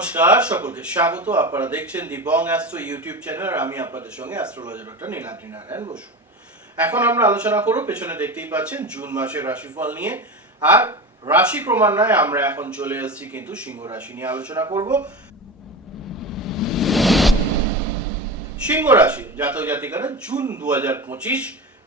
নমস্কার, সকলকে স্বাগত। আপনারা দেখছেন the Bong astro YouTube channel আমি আপনাদের সঙ্গে অ্যাস্ট্রোলজার ডক্টর নীলাদ্রি নারায়ণ বসু। এখন আমরা আলোচনা করব, পেছনে দেখতেই পাচ্ছেন, জুন মাসের রাশিফল নিয়ে। আর রাশি ক্রমান্বয়ে আমরা এখন চলে এসেছি কিন্তু সিংহ রাশি নিয়ে আলোচনা করব। সিংহ রাশি জাতক জাতিকারা জুন দু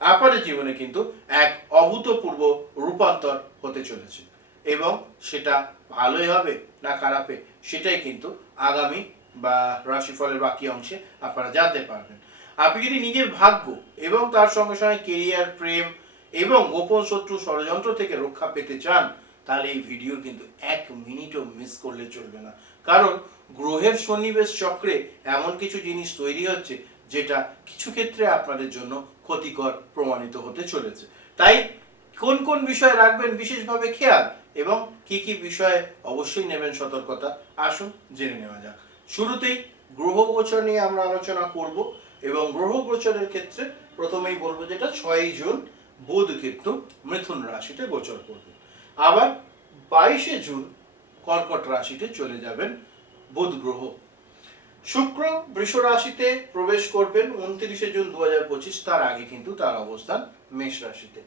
আপনাদের জীবনে কিন্তু এক অভূতপূর্ব রূপান্তর হতে চলেছে। এবং সেটা ভালোই হবে না খারাপে, সেটাই কিন্তু আগামী বা রাশিফলের বাকি অংশে আপনারা জানতে পারবেন। আপনি যদি নিজের ভাগ্য এবং তার সঙ্গে সঙ্গে কেরিয়ার প্রেম এবং গোপন শত্রু ষড়যন্ত্র থেকে রক্ষা পেতে চান, তাহলে এই ভিডিও কিন্তু এক মিনিটও মিস করলে চলবে না। কারণ গ্রহের সন্নিবেশ চক্রে এমন কিছু জিনিস তৈরি হচ্ছে, যেটা কিছু ক্ষেত্রে আপনাদের জন্য ক্ষতিকর প্রমাণিত হতে চলেছে। তাই কোন কোন বিষয়ে রাখবেন বিশেষভাবে খেয়াল এবং কি কি বিষয়ে অবশ্যই নেবেন সতর্কতা? আসুন জেনে নেওয়া যাক। শুরুতেই গ্রহ গোচর নিয়ে আমরা আলোচনা করব এবং গ্রহ গোচরের ক্ষেত্রে প্রথমেই বলব যেটা ছয়ই জুন, বুধ কিন্তু মিথুন রাশিতে গোচর করবে। আবার বাইশে জুন কর্কট রাশিতে চলে যাবেন বুধ গ্রহ। শুক্র বৃষ রাশিতে প্রবেশ করবেন, উনত্রিশে জুন দু হাজার পঁচিশ, তার আগে কিন্তু তার অবস্থান মেষ রাশিতে।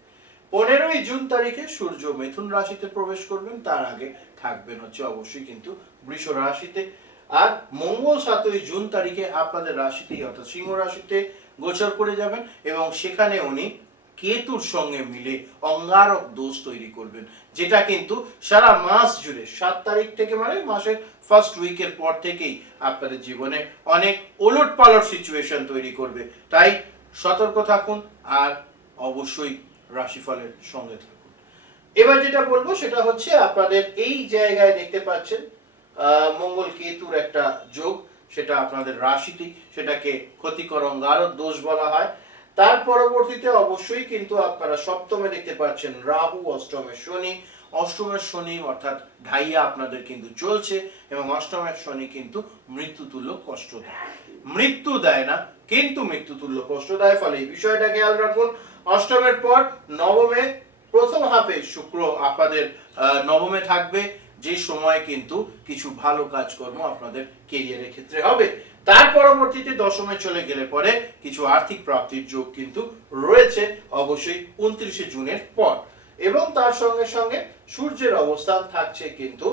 পনেরোই জুন তারিখে সূর্য মিথুন রাশিতে প্রবেশ করবেন, তার আগে থাকবেন হচ্ছে অবশ্যই কিন্তু বৃষ রাশিতে। আর মঙ্গল সাতই জুন তারিখে আপনাদের রাশিতেই অর্থাৎ সিংহ রাশিতে গোচর করে যাবেন এবং সেখানে উনি কেতুর সঙ্গে মিলে অঙ্গারক দোষ তৈরি করবেন, যেটা কিন্তু সারা মাস জুড়ে, সাত তারিখ থেকে মানে মাসের ফার্স্ট উইকের পর থেকেই আপনাদের জীবনে অনেক ওলট পালট সিচুয়েশন তৈরি করবে। তাই সতর্ক থাকুন আর অবশ্যই রাশিফলের সঙ্গে থাকুন। এবার যেটা বলব সেটা হচ্ছে আপনাদের এই জায়গায় দেখতে পাচ্ছেন মঙ্গল কেতুর একটা যোগ, সেটা আপনাদের রাশিতেই সেটাকে ক্ষতিকর অঙ্গারক দোষ বলা হয়। তার পরবর্তীতে অবশ্যই কিন্তু আপনারা সপ্তমে দেখতে পাচ্ছেন রাহু, অষ্টমে শনি। অষ্টমের শনি অর্থাৎ ঢাইয়া আপনাদের কিন্তু চলছে এবং অষ্টমের শনি কিন্তু মৃত্যুতুল্য কষ্ট দেয়। মৃত্যু দেয় না, কিন্তু মৃত্যুতুল্য কষ্ট দেয়। ফলে এই বিষয়টা খেয়াল রাখুন অষ্টমের পর নবমে, প্রথম হাফে শুক্র আপনাদের নবমে থাকবে। যে সময় কিন্তু কিছু ভালো কাজকর্ম আপনাদের কেরিয়ারের ক্ষেত্রে হবে। তার পরবর্তীতে দশমে চলে গেলে পরে কিছু আর্থিক প্রাপ্তির যোগ কিন্তু রয়েছে অবশ্যই উনত্রিশে জুনের পর। এবং তার সঙ্গে সঙ্গে সূর্যের অবস্থান থাকছে কিন্তু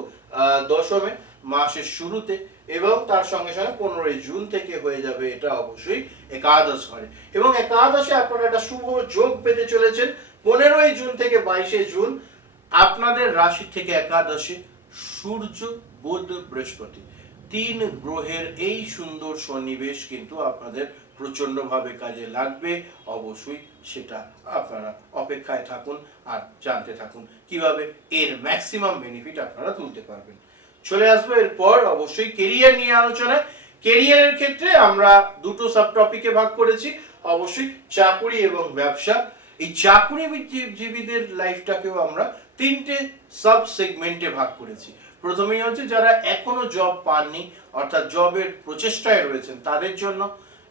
দশমে। মাসের শুরুতে এবং তার সঙ্গে সঙ্গে পনেরোই জুন থেকে হয়ে যাবে এটা অবশ্যই একাদশ ঘরে। এবং একাদশে আপনারা একটা শুভ যোগ পেতে চলেছেন। পনেরোই জুন থেকে বাইশে জুন আপনাদের রাশি থেকে একাদশে সূর্য, বুধ, বৃহস্পতি তিন গ্রহের এই সুন্দর সন্নিবেশ কিন্তু আপনাদের প্রচন্ডভাবে কাজে লাগবে। অবশ্যই সেটা আপনারা অপেক্ষায় থাকুন আর জানতে থাকুন কীভাবে এর ম্যাক্সিমাম বেনিফিট আপনারা তুলতে পারবেন। চলে আসব। এরপর অবশ্যই কেরিয়ার নিয়ে আলোচনায় কেরিয়ারের ক্ষেত্রে আমরা দুটো সাব টপিকে ভাগ করেছি। অবশ্যই চাকুরি এবং ব্যবসা। এই চাকুরি জীবীদের লাইফটাকেও আমরা তিনটে সাব সেগমেন্টে ভাগ করেছি। প্রথমেই হচ্ছে যারা এখনও জব পাননি, অর্থাৎ জবের প্রচেষ্টায় রয়েছেন তাদের জন্য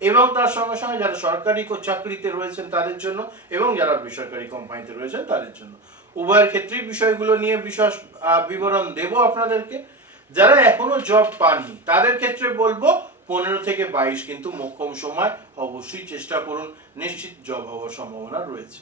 এবং তার সঙ্গে সঙ্গে যারা সরকারি চাকরিতে রয়েছেন তাদের জন্য এবং যারা বেসরকারি কোম্পানিতে রয়েছেন তাদের জন্য। উভয়ের ক্ষেত্রেই বিষয়গুলো নিয়ে বিশেষ বিবরণ দেব আপনাদেরকে। যারা এখনও জব পাননি, তাদের ক্ষেত্রে বলব পনেরো থেকে বাইশ কিন্তু মোক্ষম সময়, অবশ্যই চেষ্টা করুন, নিশ্চিত জব হওয়ার সম্ভাবনা রয়েছে।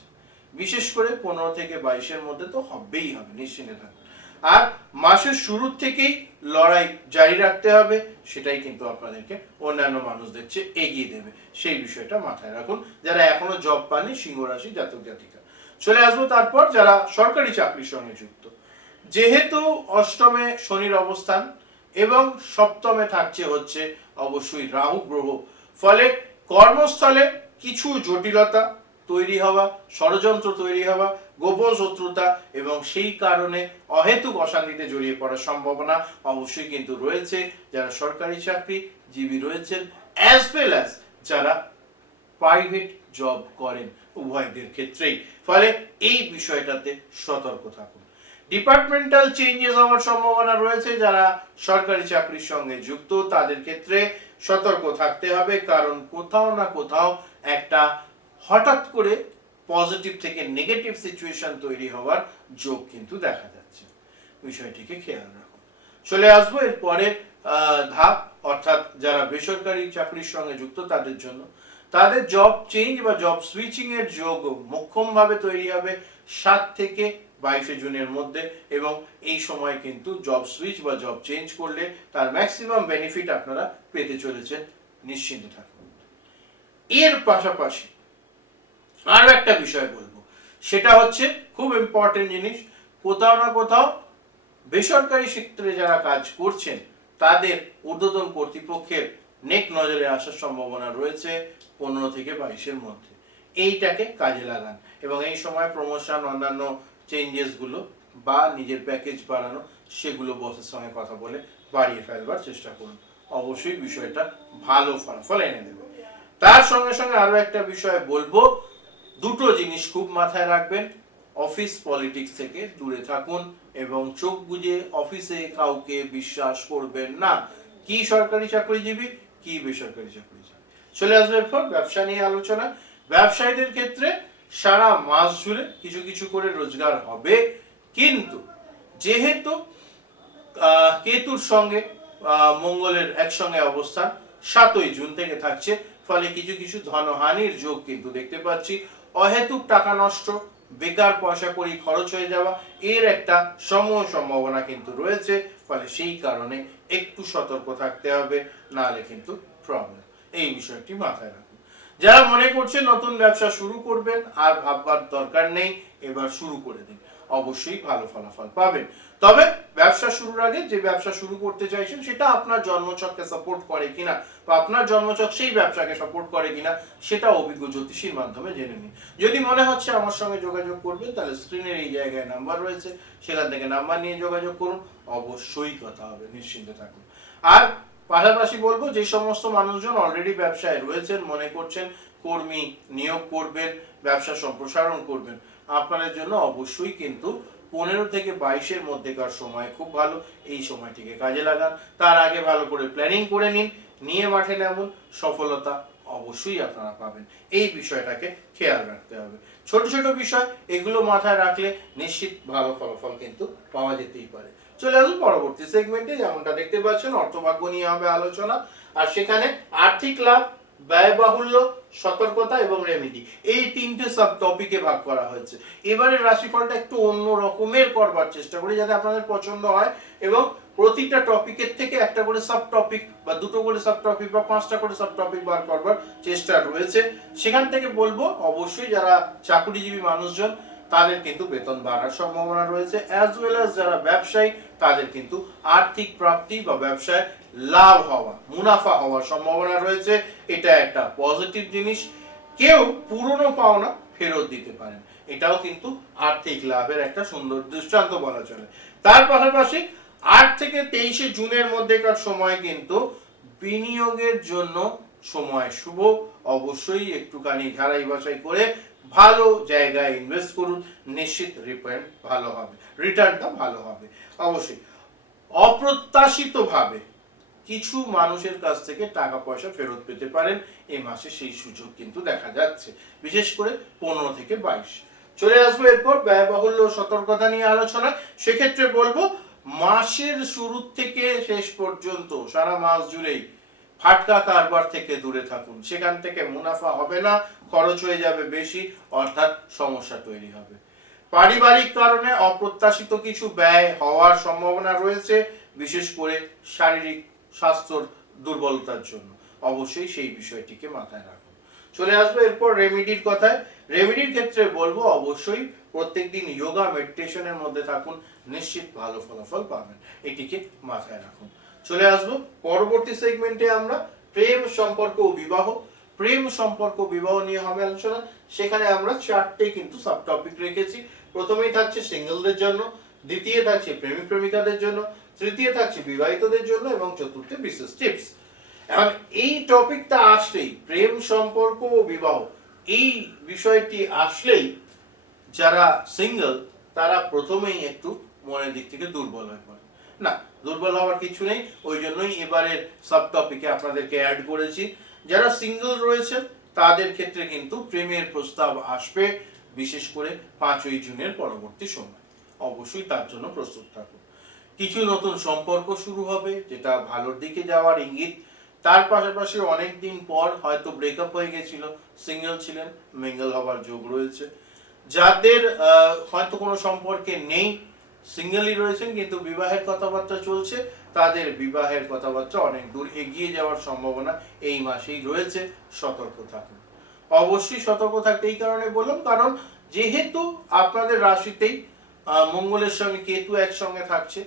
বিশেষ করে পনেরো থেকে বাইশের মধ্যে তো হবেই হবে নিশ্চিন্তে থাকুন আর মাসের শুরুর থেকেই লড়াই জারি রাখতে হবে, সেটাই কিন্তু আপনাদেরকে অন্যান্য মানুষদের চেয়ে এগিয়ে দেবে। সেই বিষয়টা মাথায় রাখুন, যারা এখনও জব পাননি সিংহ রাশি জাতক জাতিকা চলে আসব তারপর যারা সরকারি চাকরির সঙ্গে যুক্ত। যেহেতু অষ্টমে শনির অবস্থান এবং সপ্তমে থাকছে হচ্ছে অবশ্যই রাহু গ্রহ। ফলে কর্মস্থলে কিছু জটিলতা তৈরি হওয়া, ষড়যন্ত্র তৈরি হওয়া, গোপন শত্রুতা এবং সেই কারণে অহেতুক অশান্তিতে জড়িয়ে পড়ার সম্ভাবনা অবশ্যই কিন্তু রয়েছে। যারা সরকারি চাকরি, জীবী রয়েছেন অ্যাজ ওয়েল অ্যাজ যারা প্রাইভেট জব করেন উভয়দের ক্ষেত্রেই। ফলে এই বিষয়টাতে সতর্ক থাকুন। ডিপার্টমেন্টাল চেঞ্জেস হওয়ার সম্ভাবনা রয়েছে। যারা সরকারি চাকরির সঙ্গে যুক্ত, তাদের ক্ষেত্রে সতর্ক থাকতে হবে। কারণ কোথাও না কোথাও একটা হঠাৎ করে পজিটিভ থেকে নেগেটিভ সিচুয়েশন তৈরি হওয়ার যোগ কিন্তু দেখা যাচ্ছে। বিষয়টিকে খেয়াল রাখুন চলে আসব এরপরে ধাপ, অর্থাৎ যারা বেসরকারি চাকরির সঙ্গে যুক্ত, তাদের জন্য। তাদের জব চেঞ্জ বা জব সুইচিং এর যোগ মোক্ষম ভাবে তৈরি হবে সাত থেকে বাইশে জুনের মধ্যে এবং এই সময় কিন্তু জব সুইচ বা জব চেঞ্জ করলে তার ম্যাক্সিমাম বেনিফিট আপনারা পেতে চলেছেন। নিশ্চিন্ত থাকুন। এর পাশাপাশি আরও একটা বিষয় বলব। সেটা হচ্ছে খুব ইম্পর্টেন্ট জিনিস, কোথাও না কোথাও বেসরকারি ক্ষেত্রে যারা কাজ করছেন, তাদের ঊর্ধ্বতন কর্তৃপক্ষের নেক নজরে আসার সম্ভাবনা রয়েছে পনেরো থেকে বাইশের মধ্যে। এইটাকে কাজে লাগান এবং এই সময় প্রমোশন অন্যান্য চেঞ্জেসগুলো বা নিজের প্যাকেজ বাড়ানো সেগুলো বসের সঙ্গে কথা বলে বাড়িয়ে ফেলবার চেষ্টা করুন। অবশ্যই বিষয়টা ভালো ফলাফল এনে দেবে। তার সঙ্গে সঙ্গে আরও একটা বিষয় বলব, দুটো জিনিস খুব মাথায় রাখবেন অফিস পলিটিক্স থেকে দূরে থাকুন এবং চোখ বুজে অফিসে কাউকে বিশ্বাস করবেন না। কি সরকারি চাকরিজীবী, কি বেসরকারি চাকরিজীবী। চলে আসবে এরপর ব্যবসা নিয়ে আলোচনা। ব্যবসায়ীদের ক্ষেত্রে সারা মাস জুড়ে কিছু কিছু করে রোজগার হবে। কিন্তু যেহেতু কেতুর সঙ্গে মঙ্গলের একসঙ্গে অবস্থান সাতই জুন থেকে থাকছে, ফলে কিছু কিছু ধনহানির যোগ কিন্তু দেখতে পাচ্ছি। অহেতুক টাকা নষ্ট, বেকার পয়সা করি খরচ হয়ে যাওয়া, এর একটা সমূহ সম্ভাবনা কিন্তু রয়েছে, ফলে সেই কারণে একটু সতর্ক থাকতে হবে, নাহলে কিন্তু প্রবলেম এই বিষয়টি মাথায় রাখুন যারা মনে করছেন নতুন ব্যবসা শুরু করবেন আর ভাববার দরকার নেই, এবার শুরু করে দিন। অবশ্যই ভালো ফলাফল পাবেন। তবে ব্যবসা শুরুর আগে যে ব্যবসা শুরু করতে চাইছেন, সেটা আপনার জন্মছককে সাপোর্ট করে কিনা বা আপনার জন্মছক সেই ব্যবসাকে সাপোর্ট করে কিনা, সেটা অভিজ্ঞ জ্যোতিষীর মাধ্যমে জেনে নিন। যদি মনে হচ্ছে আমার সঙ্গে যোগাযোগ করবেন, তাহলে স্ক্রিনের এই জায়গায় নাম্বার রয়েছে। সেখান থেকে নাম্বার নিয়ে যোগাযোগ করুন। অবশ্যই কথা হবে। নিশ্চিন্তে থাকুন। আর পাশাপাশি বলব যে সমস্ত মানুষজন অলরেডি ব্যবসায় রয়েছেন, মনে করছেন কর্মী নিয়োগ করবেন, ব্যবসা সম্প্রসারণ করবেন। আপনাদের জন্য অবশ্যই কিন্তু পনেরো থেকে বাইশের মধ্যেকার সময় খুব ভালো এই সময়টিকে কাজে লাগান। তার আগে ভালো করে প্ল্যানিং করে নিন, নিয়ে মাঠে নামুন, সফলতা অবশ্যই আপনারা পাবেন। এই বিষয়টাকে খেয়াল রাখতে হবে। ছোট ছোট বিষয়, এগুলো মাথায় রাখলে নিশ্চিত ভালো ফলাফল কিন্তু পাওয়া যেতেই পারে। চলে আসুন পরবর্তী সেগমেন্টে যেমনটা দেখতে পাচ্ছেন, অর্থভাগ্য নিয়ে হবে আলোচনা। আর সেখানে আর্থিক লাভ, ব্যয় বাহুল্য, সতর্কতা এবং রেমিডি এই তিনটে সাব টপিকে ভাগ করা হয়েছে। এবারের রাশিফলটা একটু অন্য রকমের করবার চেষ্টা করি, যাতে আপনাদের পছন্দ হয় এবং প্রতিটা টপিকের থেকে একটা করে সাব টপিক বা দুটো করে সাব টপিক বা পাঁচটা করে সাব টপিক বার করবার চেষ্টা রয়েছে। সেখান থেকে বলব, অবশ্যই যারা চাকরিজীবী মানুষজন, তাদের কিন্তু বেতন বাড়ার সম্ভাবনা রয়েছে অ্যাজ ওয়েল অ্যাজ যারা ব্যবসায়ী তাদের কিন্তু আর্থিক প্রাপ্তি বা ব্যবসায় লাভ হওয়া, মুনাফা হওয়ার সম্ভাবনা রয়েছে। এটা একটা পজিটিভ জিনিস। কেউ পুরনো পাওনা ফেরত দিতে পারেন। এটাও কিন্তু আর্থিক লাভের একটা সুন্দর দৃষ্টান্ত বলা চলে। তার পাশাপাশি আট থেকে তেইশে জুনের মধ্যেকার সময় কিন্তু বিনিয়োগের জন্য সময় শুভ। অবশ্যই একটুখানি ধারাই বাছাই করে ভালো জায়গায় ইনভেস্ট করুন, নিশ্চিত রিটার্ন ভালো হবে রিটার্নটা ভালো হবে। অবশ্যই, অপ্রত্যাশিতভাবে কিছু মানুষের কাছ থেকে টাকা পয়সা ফেরত পেতে পারেন এই মাসে সেই সুযোগ কিন্তু দেখা যাচ্ছে, বিশেষ করে পনেরো থেকে বাইশ। চলে আসব এরপর ব্যয়বাহুল্য সতর্কতা নিয়ে আলোচনা সেক্ষেত্রে বলব, মাসের শুরু থেকে শেষ পর্যন্ত, সারা মাস জুড়েই ফাটকা কারবার থেকে দূরে থাকুন, সেখান থেকে মুনাফা হবে না খরচ হয়ে যাবে বেশি, অর্থাৎ সমস্যা তৈরি হবে। পারিবারিক কারণে অপ্রত্যাশিত কিছু ব্যয় হওয়ার সম্ভাবনা রয়েছে, বিশেষ করে শারীরিক স্বাস্থ্যর দুর্বলতার জন্য। অবশ্যই সেই বিষয়টিকে মাথায় রাখুন। চলে আসব এরপর রেমিডির কথায়। রেমিডির ক্ষেত্রে বলব, অবশ্যই প্রত্যেকদিন যোগা মেডিটেশনের মধ্যে থাকুন, নিশ্চিত ভালো ফলাফল পাবেন। এটিকে মাথায় রাখুন। চলে আসব, পরবর্তী সেগমেন্টে আমরা প্রেম সম্পর্ক ও বিবাহ প্রেম সম্পর্ক বিবাহ নিয়ে হবে আলোচনা। সেখানে আমরা চারটে কিন্তু সাব টপিক রেখেছি। প্রথমেই থাকছে সিঙ্গেলদের জন্য, দ্বিতীয় থাকছে প্রেমিক প্রেমিকাদের জন্য, তৃতীয় থাকছে বিবাহিতদের জন্য, এবং চতুর্থে বিশেষ টিপস এখন এই টপিকটা আসলেই, প্রেম সম্পর্ক ও বিবাহ, এই বিষয়টি আসলেই যারা সিঙ্গেল তারা প্রথমেই একটু মনের দিক থেকে দুর্বল হয়ে পড়ে। না, দুর্বল হওয়ার কিছু নেই, ওই জন্যই এবারের সাব টপিকে আপনাদেরকে অ্যাড করেছি। যারা সিঙ্গেল রয়েছেন, তাদের ক্ষেত্রে কিন্তু প্রেমের প্রস্তাব আসবে, বিশেষ করে পাঁচই জুনের পরবর্তী সময়। অবশ্যই তার জন্য প্রস্তুত থাকুন। কিছু নতুন সম্পর্ক শুরু হবে, যেটা ভালোর দিকে যাওয়ার ইঙ্গিত। তার পাশাপাশি অনেক দিন পর হয়তো ব্রেকআপ হয়ে গেছিল সিঙ্গেল ছিলেন মিঙ্গল হওয়ার যোগ রয়েছে। যাদের হয়তো কোনো সম্পর্কে নেই সিঙ্গেলই রয়েছেন, কিন্তু বিবাহের কথাবার্তা চলছে। তাদের বিবাহের কথাবার্তা অনেক দূর এগিয়ে যাওয়ার সম্ভাবনা এই মাসেই রয়েছে। সতর্ক থাকুন। অবশ্যই সতর্ক থাকতে এই কারণে বললাম, কারণ যেহেতু আপনাদের রাশিতেই মঙ্গলের সঙ্গে কেতু একসঙ্গে থাকছে,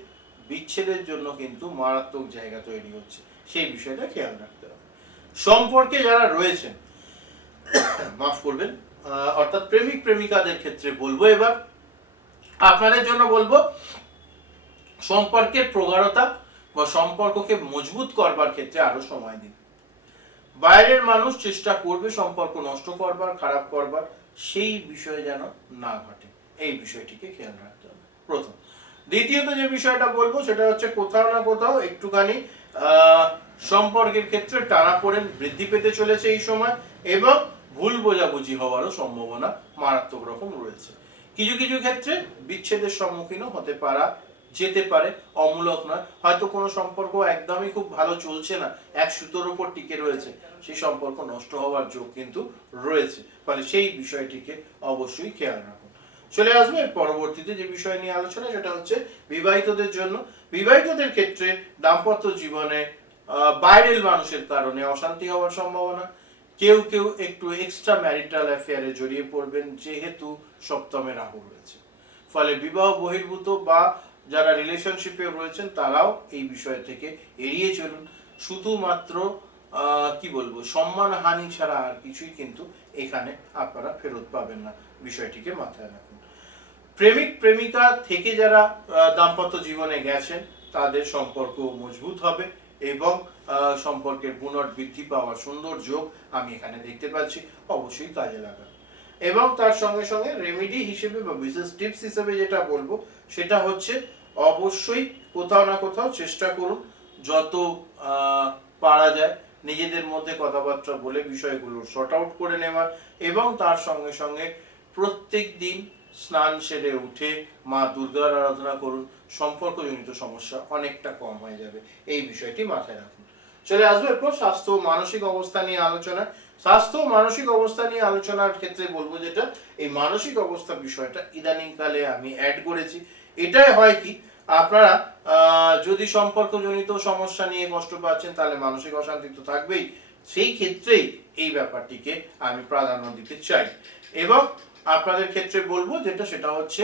বিচ্ছেদের জন্য কিন্তু মারাত্মক জায়গা তৈরি হচ্ছে। সেই বিষয়টা খেয়াল রাখতে হবে। সম্পর্কে যারা রয়েছেন, মাফ করবেন অর্থাৎ প্রেমিক প্রেমিকাদের ক্ষেত্রে বলব এবার আপনাদের জন্য বলব সম্পর্কের প্রগাঢ়তা বা সম্পর্ককে মজবুত করবার ক্ষেত্রে আরও সময় দিন। বাইরের মানুষ চেষ্টা করবে সম্পর্ক নষ্ট করবার, খারাপ করবার, সেই বিষয়ে যেন না ঘটে। এই বিষয়টিকে খেয়াল রাখতে হবে। প্রথম। দ্বিতীয়ত যে বিষয়টা বলব, সেটা হচ্ছে কোথাও না কোথাও একটুখানি সম্পর্কের ক্ষেত্রে টানা টানাপোড়েন বৃদ্ধি পেতে চলেছে এই সময় এবং ভুল বোঝাবুঝি হওয়ারও সম্ভাবনা মারাত্মক রকম রয়েছে। কিছু কিছু ক্ষেত্রে বিচ্ছেদের সম্মুখীনও হতে পারা, যেতে পারে, অমূলক নয়। হয়তো কোনো সম্পর্ক একদমই খুব ভালো চলছে না, এক সুতোর উপর টিকে রয়েছে, সেই সম্পর্ক নষ্ট হওয়ার যোগ কিন্তু রয়েছে। ফলে সেই বিষয়টিকে অবশ্যই খেয়াল রাখুন। চলে আসবে পরবর্তীতে যে বিষয় নিয়ে আলোচনা, সেটা হচ্ছে বিবাহিতদের জন্য। বিবাহিতদের ক্ষেত্রে দাম্পত্য জীবনে বাইরের মানুষের কারণে অশান্তি হওয়ার সম্ভাবনা কেউ কেউ একটু এক্সট্রা ম্যারিটাল অ্যাফেয়ারে জড়িয়ে পড়বেন, যেহেতু সপ্তমে রাহু রয়েছে। ফলে বিবাহ বহির্ভূত বা যারা রিলেশনশিপে রয়েছেন, তারাও এই বিষয় থেকে এড়িয়ে চলুন। শুধুমাত্র কি বলব সম্মান হানি ছাড়া আর কিছুই কিন্তু এখানে আপনারা ফেরত পাবেন না, বিষয়টিকে মাথায় রাখুন। প্রেমিক, প্রেমিকা থেকে যারা দাম্পত্য জীবনে গেছেন, তাদের সম্পর্ক মজবুত হবে। এবং সম্পর্কের পুনর্বৃদ্ধি পাওয়ার সুন্দর যোগ আমি এখানে দেখতে পাচ্ছি। অবশ্যই কাজে লাগান এবং তার সঙ্গে সঙ্গে রেমেডি হিসেবে বা বিশেষ টিপস হিসেবে যেটা বলব, সেটা হচ্ছে অবশ্যই কোথাও না কোথাও চেষ্টা করুন। যত পারা যায়, নিজেদের মধ্যে কথাবার্তা বলে বিষয়গুলো শর্ট আউট করে নেওয়ার এবং তার সঙ্গে সঙ্গে প্রত্যেক দিন স্নান সেরে উঠে মা দুর্গার আরাধনা করুন। সম্পর্কজনিত সমস্যা অনেকটা কম হয়ে যাবে। এই বিষয়টি মাথায় রাখুন। চলে আসব এরপর স্বাস্থ্য ও মানসিক অবস্থা নিয়ে আলোচনা স্বাস্থ্য ও মানসিক অবস্থা নিয়ে আলোচনার ক্ষেত্রে বলব যেটা, এই মানসিক অবস্থা বিষয়টা ইদানিং কালে আমি অ্যাড করেছি। এটাই হয় কি, আপনারা যদি সম্পর্কজনিত সমস্যা নিয়ে কষ্ট পাচ্ছেন, তাহলে মানসিক অশান্তি তো থাকবেই। সেই ক্ষেত্রেই এই ব্যাপারটিকে আমি প্রাধান্য দিতে চাই। এবং আপনাদের ক্ষেত্রে বলব যেটা, সেটা হচ্ছে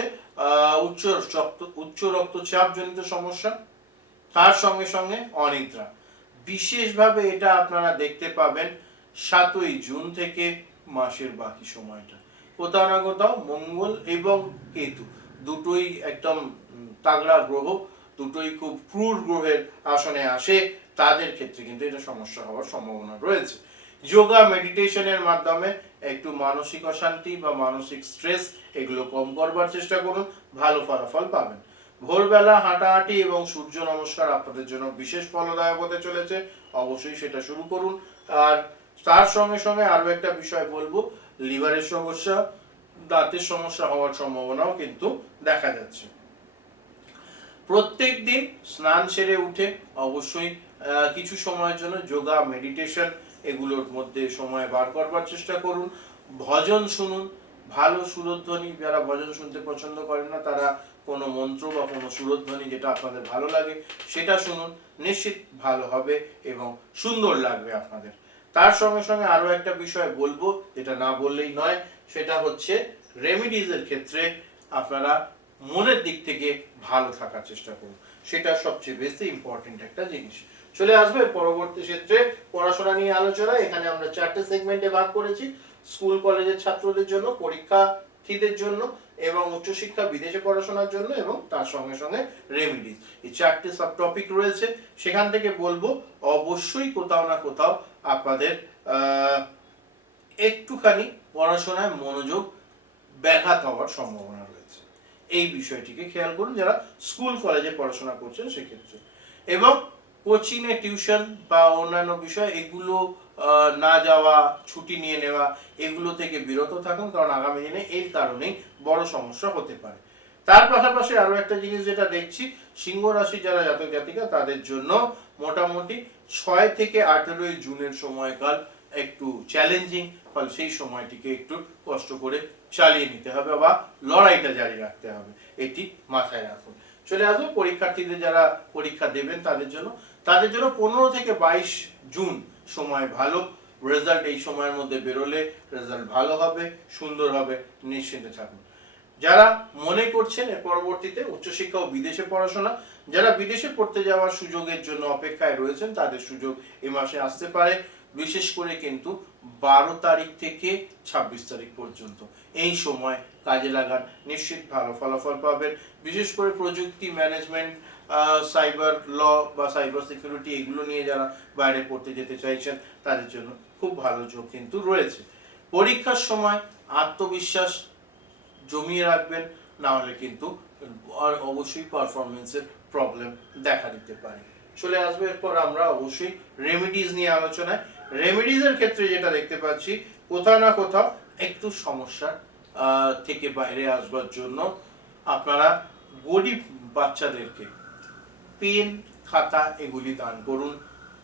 উচ্চ রক্ত, উচ্চ রক্তচাপ জনিত সমস্যা, তার সঙ্গে সঙ্গে অনিদ্রা। বিশেষভাবে এটা আপনারা দেখতে পাবেন সাতই জুন থেকে মাসের বাকি সময়টা। কোথাও না কোথাও মঙ্গল এবং কেতু, দুটোই একদম তাগড়া গ্রহ, দুটোই খুব ক্রূর গ্রহের আসনে আসে, তাদের ক্ষেত্রে কিন্তু এটা সমস্যা হওয়ার সম্ভাবনা রয়েছে। যোগা মেডিটেশনের মাধ্যমে একটু মানসিক অশান্তি বা মানসিক স্ট্রেস এগুলো কম করবার চেষ্টা করুন, ভালো ফলাফল পাবেন। ভোরবেলা হাঁটাহাঁটি এবং সূর্য নমস্কার আপনাদের জন্য বিশেষ ফলদায়ক হতে চলেছে, অবশ্যই সেটা শুরু করুন। আর তার সঙ্গে সঙ্গে আরও একটা বিষয় বলব, লিভারের সমস্যা, দাঁতের সমস্যা হওয়ার সম্ভাবনাও কিন্তু দেখা যাচ্ছে। প্রত্যেক দিন স্নান সেরে উঠে অবশ্যই কিছু সময়ের জন্য যোগা মেডিটেশন এগুলোর মধ্যে সময় বার করবার চেষ্টা করুন। ভজন শুনুন, ভালো সুরধ্বনি, যারা ভজন শুনতে পছন্দ করেন না, তারা কোনো মন্ত্র বা কোনো সুরধ্বনি যেটা আপনাদের ভালো লাগে, সেটা শুনুন। নিশ্চিত ভালো হবে এবং সুন্দর লাগবে আপনাদের। তার সঙ্গে সঙ্গে আরও একটা বিষয় বলব, যেটা না বললেই নয়, সেটা হচ্ছে রেমিডিজের ক্ষেত্রে আপনারা মনের দিক থেকে ভালো থাকার চেষ্টা করুন। সেটা সবচেয়ে বেশি ইম্পর্টেন্ট একটা জিনিস। চলে আসবে। পরবর্তী ক্ষেত্রে পড়াশোনা নিয়ে আলোচনা, এখানে আমরা চারটে সেগমেন্টে ভাগ করেছি। স্কুল, কলেজের ছাত্রদের জন্য, পরীক্ষার্থীদের জন্য এবং উচ্চশিক্ষা, বিদেশে পড়াশোনার জন্য এবং তার সঙ্গে সঙ্গে রেমিডিজ এই চারটে সাব টপিক রয়েছে। সেখান থেকে বলব, অবশ্যই কোথাও না কোথাও আপনাদের একটুখানি পড়াশোনায় মনোযোগ ব্যাঘাত হওয়ার সম্ভাবনা রয়েছে। এই বিষয়টিকে খেয়াল করুন, যারা স্কুল, কলেজে পড়াশোনা করছেন সেক্ষেত্রে। এবং কোচিংয়ে টিউশন বা অন্যান্য বিষয়, এগুলো না যাওয়া, ছুটি নিয়ে নেওয়া, এগুলো থেকে বিরত থাকুন, কারণ আগামী দিনে এই কারণেই বড় সমস্যা হতে পারে। তার পাশাপাশি আরও একটা জিনিস যেটা দেখছি, সিংহ রাশি যারা জাতক জাতিকা, তাদের জন্য মোটামুটি ছয় থেকে আঠেরোই জুনের সময়কাল একটু চ্যালেঞ্জিং ফলে সেই সময়টিকে একটু কষ্ট করে চালিয়ে নিতে হবে বা লড়াইটা জারি রাখতে হবে। এটি মাথায় রাখুন। চলে আসব, পরীক্ষার্থীদের যারা পরীক্ষা দেবেন, তাদের জন্য তাদের জন্য পনেরো থেকে বাইশ জুন সময় ভালো। রেজাল্ট এই সময়ের মধ্যে বেরোলে রেজাল্ট ভালো হবে, সুন্দর হবে, নিশ্চিন্তে থাকুন। যারা মনে করছেন এর পরবর্তীতে উচ্চশিক্ষা ও বিদেশে পড়াশোনা, যারা বিদেশে পড়তে যাওয়ার সুযোগের জন্য অপেক্ষায় রয়েছেন, তাদের সুযোগ এ মাসে আসতে পারে। বিশেষ করে কিন্তু বারো তারিখ থেকে ছাব্বিশ তারিখ পর্যন্ত। এই সময় কাজে লাগান, নিশ্চিত ভালো ফলাফল পাবেন। বিশেষ করে প্রযুক্তি ম্যানেজমেন্ট সাইবার ল বা সাইবার সিকিউরিটি এগুলো নিয়ে যারা বাইরে পড়তে যেতে চাইছেন, তাদের জন্য খুব ভালো যোগ কিন্তু রয়েছে। পরীক্ষার সময় আত্মবিশ্বাস জমিয়ে রাখবেন, না হলে কিন্তু অবশ্যই পারফরমেন্সের প্রবলেম দেখা দিতে পারে। চলে আসবে এরপর আমরা অবশ্যই রেমিডিজ নিয়ে আলোচনায়। রেমিডিজের ক্ষেত্রে যেটা দেখতে পাচ্ছি, কোথাও না কোথাও একটু সমস্যা থেকে বাইরে আসবার জন্য আপনারা গরিব বাচ্চাদেরকে পেন খাতা এগুলি দান করুন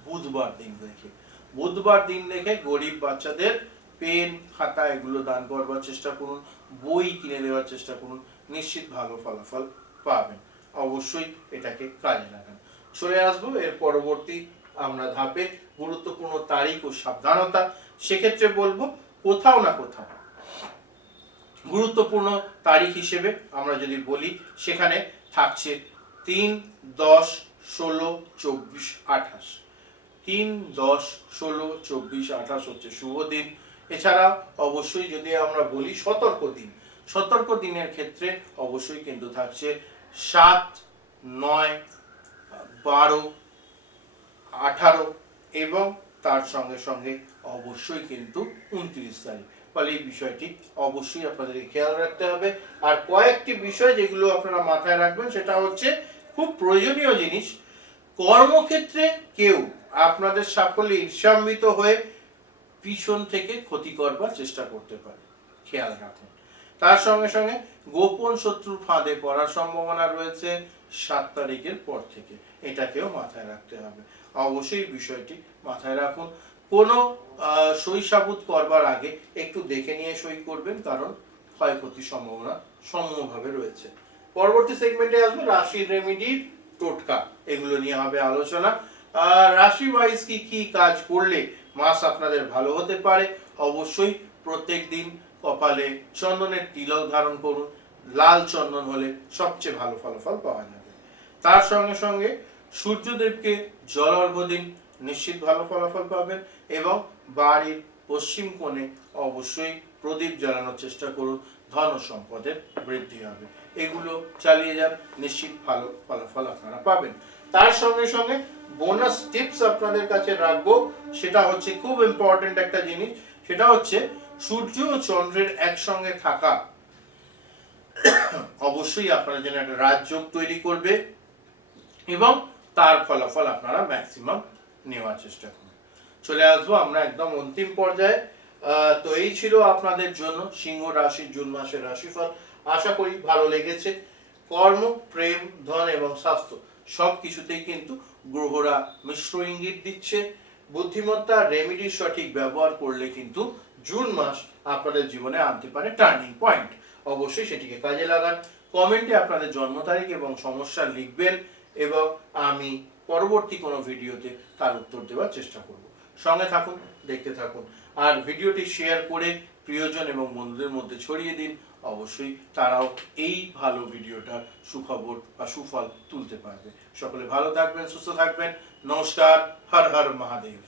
বুধবার দিন দেখে। বুধবার দিন দেখে গরিব বাচ্চাদের পেন, খাতা এগুলো দান করবার চেষ্টা করুন, বই কিনে দেওয়ার চেষ্টা করুন, নিশ্চিত ভালো ফলাফল পাবেন। অবশ্যই এটাকে কাজে লাগান। চলে আসব এর পরবর্তী আমরা ধাপে, গুরুত্বপূর্ণ তারিখ ও সাবধানতা। সেক্ষেত্রে বলব কোথাও না কোথাও গুরুত্বপূর্ণ তারিখ হিসেবে আমরা যদি বলি, সেখানে থাকছে তিন দশ ষোলো চব্বিশ আঠাশ। তিন দশ ষোলো চব্বিশ আঠাশ হচ্ছে শুভ দিন। এছাড়া অবশ্যই যদি আমরা বলি সতর্ক দিন, সতর্ক দিনের ক্ষেত্রে অবশ্যই কিন্তু থাকছে সাত, নয়, বারো, আঠারো এবং তার সঙ্গে সঙ্গে অবশ্যই কিন্তু উনত্রিশ তারিখ। ফলে এই বিষয়টি অবশ্যই আপনাদেরকে খেয়াল রাখতে হবে। আর কয়েকটি বিষয় যেগুলো আপনারা মাথায় রাখবেন সেটা হচ্ছে খুব প্রয়োজনীয় জিনিস। কর্মক্ষেত্রে কেউ আপনাদের সাফল্যে ঈর্ষান্বিত হয়ে পিছন থেকে ক্ষতি করবার চেষ্টা করতে পারে। খেয়াল রাখুন। তার সঙ্গে সঙ্গে গোপন শত্রুর ফাঁদে পড়ার সম্ভাবনা রয়েছে সাত তারিখের পর থেকে। এটাকেও মাথায় রাখতে হবে। অবশ্যই বিষয়টি মাথায় রাখুন। কোনো সই সাবুত করবার আগে একটু দেখে নিয়ে সই করবেন, কারণ ক্ষয়ক্ষতির সম্ভাবনা সমূহভাবে রয়েছে। পরবর্তী সেগমেন্টে আসবে রাশির রেমিডি টোটকা, এগুলো নিয়ে হবে আলোচনা। রাশি ওয়াইজ কি কি কাজ করলে মাস আপনাদের ভালো হতে পারে? অবশ্যই প্রত্যেক দিন কপালে চন্দনের তিলক ধারণ করুন। লাল চন্দন হলে সবচেয়ে ভালো ফলাফল পাওয়া যাবে। তার সঙ্গে সঙ্গে সূর্যদেবকে জল অর্ঘ্য দিন, নিশ্চিত ভালো ফলাফল পাবেন এবং বাড়ির পশ্চিম কোণে অবশ্যই প্রদীপ জ্বালানোর চেষ্টা করুন। ধন সম্পদের বৃদ্ধি হবে। এগুলো চালিয়ে যান, নিশ্চিত ভালো ফলাফল আপনারা পাবেন। তার সঙ্গে সঙ্গে বোনাস টিপস আপনাদের কাছে রাখব, সেটা হচ্ছে খুব ইম্পর্টেন্ট একটা জিনিস, সেটা হচ্ছে সূর্য ও চন্দ্রের একসঙ্গে থাকা। অবশ্যই আপনার জন্য একটা রাজযোগ তৈরি করবে এবং তার ফলাফল আপনারা ম্যাক্সিমাম নেওয়ার চেষ্টা করুন। চলে আসব আমরা একদম অন্তিম পর্যায়ে। তো এই ছিল আপনাদের জন্য সিংহ রাশির জুন মাসের রাশিফল। আশা করি ভালো লেগেছে। কর্ম, প্রেম, ধন এবং স্বাস্থ্য সব কিছুতেই কিন্তু গ্রহরা মিশ্র ইঙ্গিত দিচ্ছে। বুদ্ধিমত্তা রেমিডির সঠিক ব্যবহার করলে কিন্তু জুন মাস আপনাদের জীবনে আনতে পারে টার্নিং পয়েন্ট অবশ্যই সেটিকে কাজে লাগান। কমেন্টে আপনাদের জন্ম তারিখ এবং সমস্যা লিখবেন এবং আমি পরবর্তী কোনো ভিডিওতে তার উত্তর দেওয়ার চেষ্টা করব। সঙ্গে থাকুন, দেখতে থাকুন। আর ভিডিওটি শেয়ার করে প্রিয়জন এবং বন্ধুদের মধ্যে ছড়িয়ে দিন। অবশ্যই তারাও এই ভালো ভিডিওটার সুখবর বা সুফল তুলতে পারবে। সকলে ভালো থাকবেন, সুস্থ থাকবেন। নমস্কার, হর হর মহাদেব।